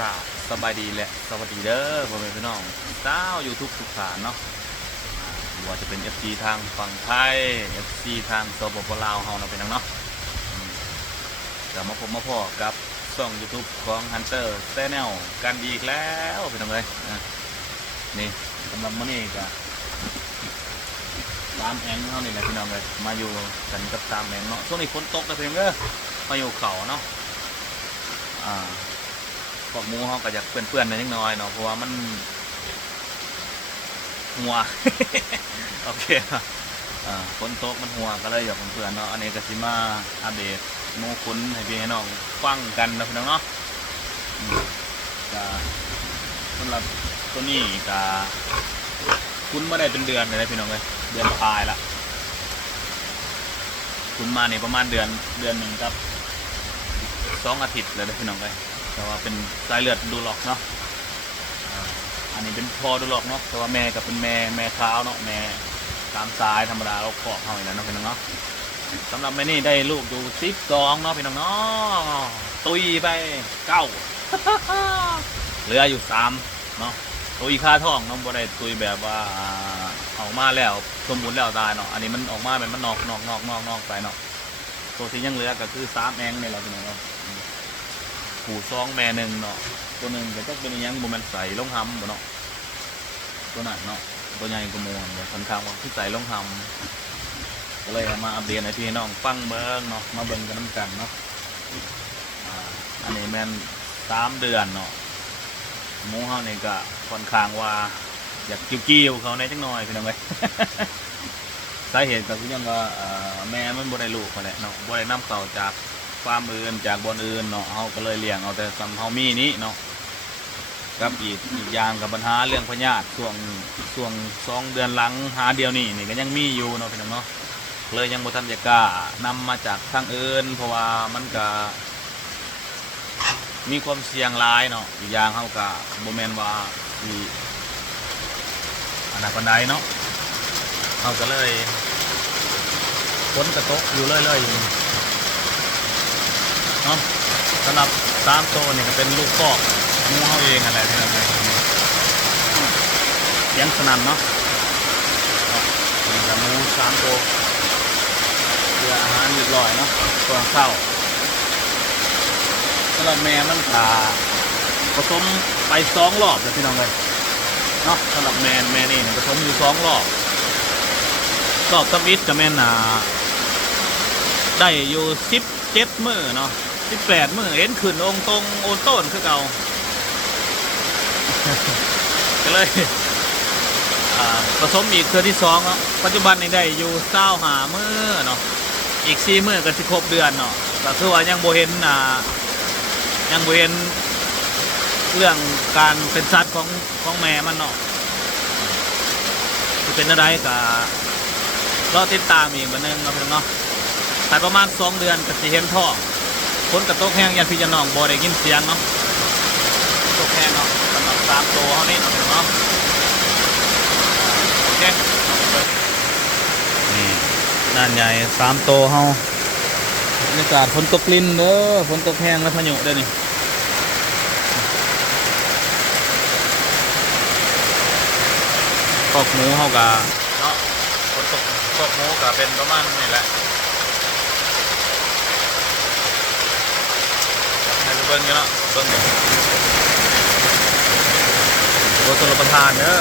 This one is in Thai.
ราบสบายดีแหละสวัสดีเด้อพ่อแม่พี่น้องเจ้ายูทูบทุกฐานเนาะว่าจะเป็น FC ทางฝั่งไทย FC ทางสปปลาวเฮาเนาะเป็นเนาะจะมาพบมาพอกับช่อง YouTube ของ Hunter Channel กันอีกแล้วเป็นยังไงนี่สำหรับมื้อนี้ก็ตามแองเฮานี่แหละพี่น้องเลยมาอยู่กันกับตามแองเนาะช่วงนี้ฝนตกนะเพียงเด้อมาอยู่เขาเนาะพวกหมูเขาก็อยากเปื่อนๆนิดหน่อยเนาะเพราะว่ามันหัว โอเคฝนตกมันหัวก็เลยอยากเปื่อนๆเนาะอันนี้ก็สิมาอัปเดตหมูคุ้นให้พี่ให้น้องฟังกันนะพี่น้องเนาะก็สำหรับตัวนี้ก็คุ้นมาได้เป็นเดือนเลยพี่น้องเลยเดือนปลายละคุ้นมาเนี่ยประมาณเดือนหนึ่งครับ2 อาทิตย์เลยพี่น้องเลยแต่ว่าเป็นสายเลือดดูหลอกเนาะอันนี้เป็นพ่อดูหลอกเนาะแต่ว่าแม่กับเป็นแม่ขาวเนาะแม่ตามสายธรรมดาเราขอบเขาอยู่แล้วเนาะพี่น้องเนาะสำหรับแม่นี่ได้ลูกดู12เนาะพี่น้องเนาะตุยไป9 เหลืออยู่3เนาะตุยค่าท้องน้องบัวได้ตุยแบบว่าออกมาแล้วสมบูรณ์แล้วตายเนาะอันนี้มันออกมาเป็นมันนอกไปเนาะตัวที่ยังเหลือก็คือ3แองนี่แหละพี่น้องเนาะผู้2แม่1เนาะตัวหนึ่งก็จะเป็นยังบุมันใส่ลงหำบ่เนาะตัวนั้นเนาะตัวใหญ่กว่ามูลเนี่ยค่อนข้างว่าที่ใส่ลงหำก็เลยมาอัปเดตให้พี่น้องฟังเบิ้งเนาะมาเบิ้งกันน้ำกันเนาะอันนี้แม่น3 เดือนเนาะหมูเขาเนี่ยก็ค่อนข้างว่าอยากกิ้วเขาในจังหน่อยพี่น้องเลย สาเหตุก็คือยังว่าแม่มันบ่ได้ลูกเขาแหละเนาะบ่ได้น้ำเก่าจากฟาร์มอื่นจากบอนอื่นเนาะเขาก็เลยเลี้ยงเอาแต่ซัมเฮามีนี้เนาะกับอีกอย่างกับปัญหาเรื่องพยาธิช่วง2 เดือนหลังหาเดียวนี่ก็ยังมีอยู่เนาะพี่น้องเนาะเลยยังบ่ทันจะกล้านำมาจากทางอื่นเพราะว่ามันก็มีความเสี่ยงหลายเนาะอีกอย่างเขาก็บ่แม่นว่าที่อนาคตใดเนาะเขาก็เลยฝนกระตกอยู่เรื่อยๆเนาะสำหรับ3 ตัวนี่ก็เป็นลูกคอกหมูเขาเองอะไรที่นั่นเลยเลี้ยงสนั่นเนาะนี่กับหมู3 ตัวเพื่ออาหารเรียบร้อยเนาะตัวข้าวสำหรับแม่มันผสมไป2 รอบเลยพี่น้องเลยเนาะสำหรับแม่นี่ผสมอยู่2 รอบตับอิดกับแม่ได้อยู่17 มื้อเนาะ18 มื้อเอ็นขึ้นองตรงโอนต้นคือเก่าก็เลยผสมอีกเทื่อที่2เนาะปัจจุบันนี่ได้อยู่25 มื้อเนาะอีก4 มื้อก็สิครบเดือนเนาะก็คือว่ายังบ่เห็นเรื่องการเป็นสัตว์ของแม่มันเนาะจะเป็นอะไรก็รอติดตามอีกวันนึงเนาะพี่น้องเนาะแต่ประมาณ2 เดือนก็สิเห็นท่อฝนกระตกแห้งยันพี่จะน้องบ่ได้ยินเสียงเนาะตกแห้งเนาะสำหรับ3 ตัวเท่านี้เนาะพี่น้องเนาะโอเคนี่ด้านใหญ่3 ตัวเฮาบรรยากาศฝนตกลิ้นเด้อฝนตกแห้งแล้วพายุเด้อนี่คอกหมูเฮากะเนาะฝนตกคอกหมูกะเป็นประมาณนี่แหละให้เบิ่งกันเนาะเบิ่งตัวรับประทานเด้อ